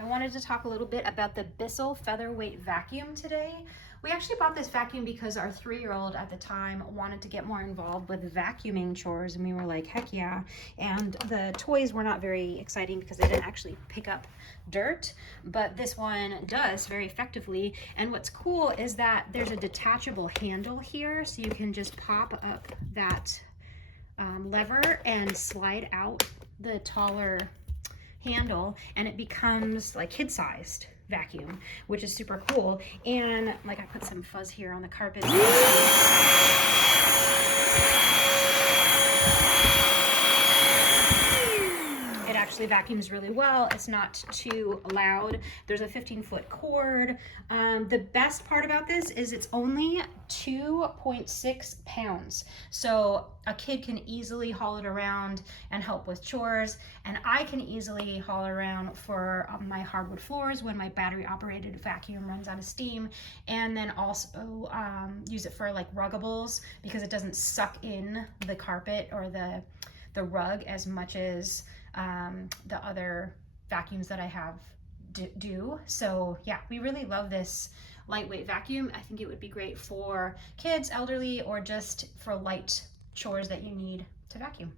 I wanted to talk a little bit about the Bissell Featherweight Vacuum today. We actually bought this vacuum because our 3-year-old at the time wanted to get more involved with vacuuming chores, and we were like, heck yeah. And the toys were not very exciting because they didn't actually pick up dirt, but this one does very effectively. And what's cool is that there's a detachable handle here, so you can just pop up that lever and slide out the taller handle, and it becomes like kid-sized vacuum, which is super cool. And like, I put some fuzz here on the carpet. It actually vacuums really well. It's not too loud. There's a 15-foot cord. The best part about this is it's only 2.6 pounds. So a kid can easily haul it around and help with chores. And I can easily haul it around for my hardwood floors when my battery operated vacuum runs out of steam. And then also use it for like ruggables, because it doesn't suck in the carpet or the rug as much as the other vacuums that I have do. So yeah, we really love this lightweight vacuum. I think it would be great for kids, elderly, or just for light chores that you need to vacuum.